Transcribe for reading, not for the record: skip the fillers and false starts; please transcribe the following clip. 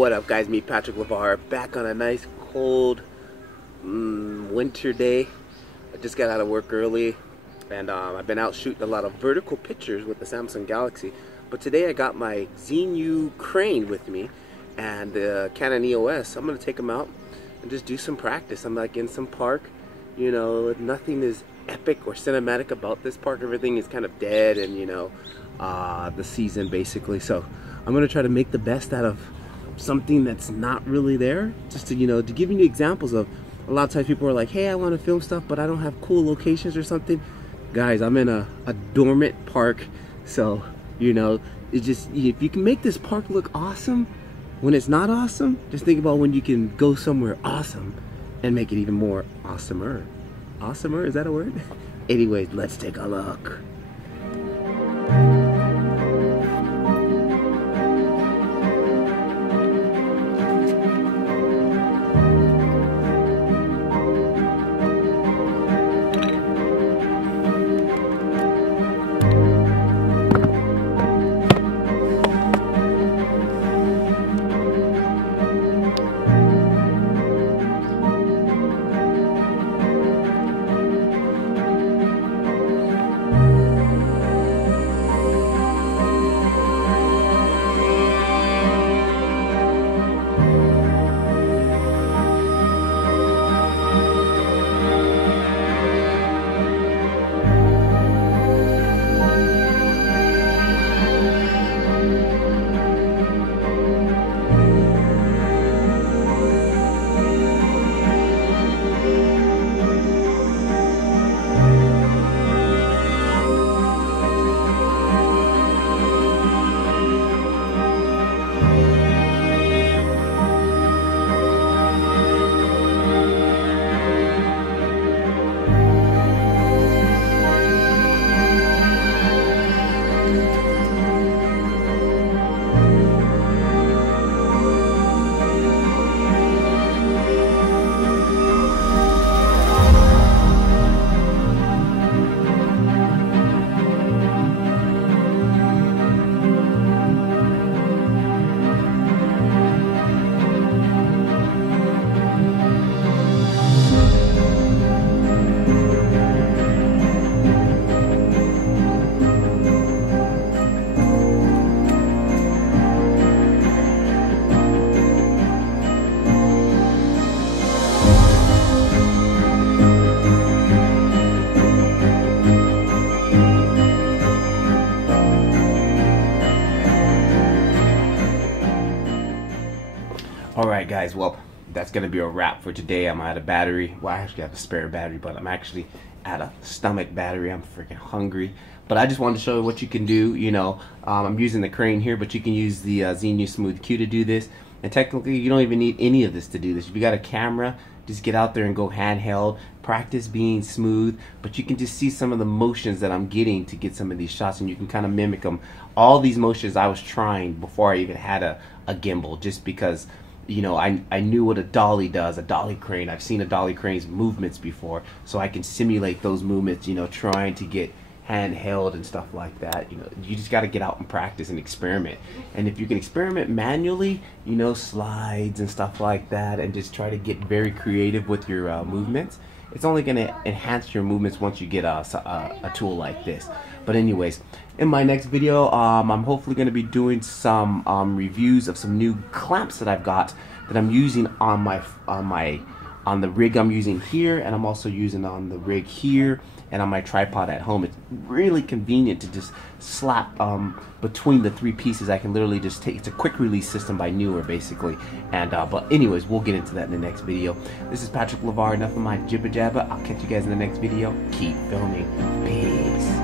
What up, guys? Me, Patrick LeVar, back on a nice cold winter day. I just got out of work early, and I've been out shooting a lot of vertical pictures with the Samsung Galaxy. But today I got my Zhiyun Crane with me and the Canon EOS. I'm gonna take them out and just do some practice. I'm like in some park, you know, nothing is epic or cinematic about this park. Everything is kind of dead and, you know, the season basically. So I'm gonna try to make the best out of something that's not really there, just to, you know, to give you examples of, a lot of times people are like, hey, I want to film stuff but I don't have cool locations or something. Guys, I'm in a dormant park, so, you know, it's just, if you can make this park look awesome when it's not awesome, just think about when you can go somewhere awesome and make it even more awesomer. Awesomer, is that a word? Anyways, let's take a look. Alright guys, well, that's going to be a wrap for today. I'm out of battery. Well, I actually have a spare battery, but I'm actually out of stomach battery. I'm freaking hungry. But I just wanted to show you what you can do. You know, I'm using the Crane here, but you can use the Zhiyun Smooth Q to do this. And technically, you don't even need any of this to do this. If you got a camera, just get out there and go handheld. Practice being smooth, but you can just see some of the motions that I'm getting to get some of these shots, and you can kind of mimic them. All these motions I was trying before I even had a gimbal, just because, you know, I knew what a dolly does, a dolly crane. I've seen a dolly crane's movements before, so I can simulate those movements, you know, trying to get handheld and stuff like that. You know, you just got to get out and practice and experiment. And if you can experiment manually, you know, slides and stuff like that, and just try to get very creative with your movements, it's only going to enhance your movements once you get a tool like this. But anyways, in my next video, I'm hopefully going to be doing some reviews of some new clamps that I've got that I'm using on the rig I'm using here, and I'm also using on the rig here and on my tripod at home. It's really convenient to just slap between the three pieces. I can literally just take, it's a quick release system by Newer basically. And but anyways, we'll get into that in the next video. This is Patrick LeVar, enough of my jibber jabber. I'll catch you guys in the next video. Keep filming. Peace.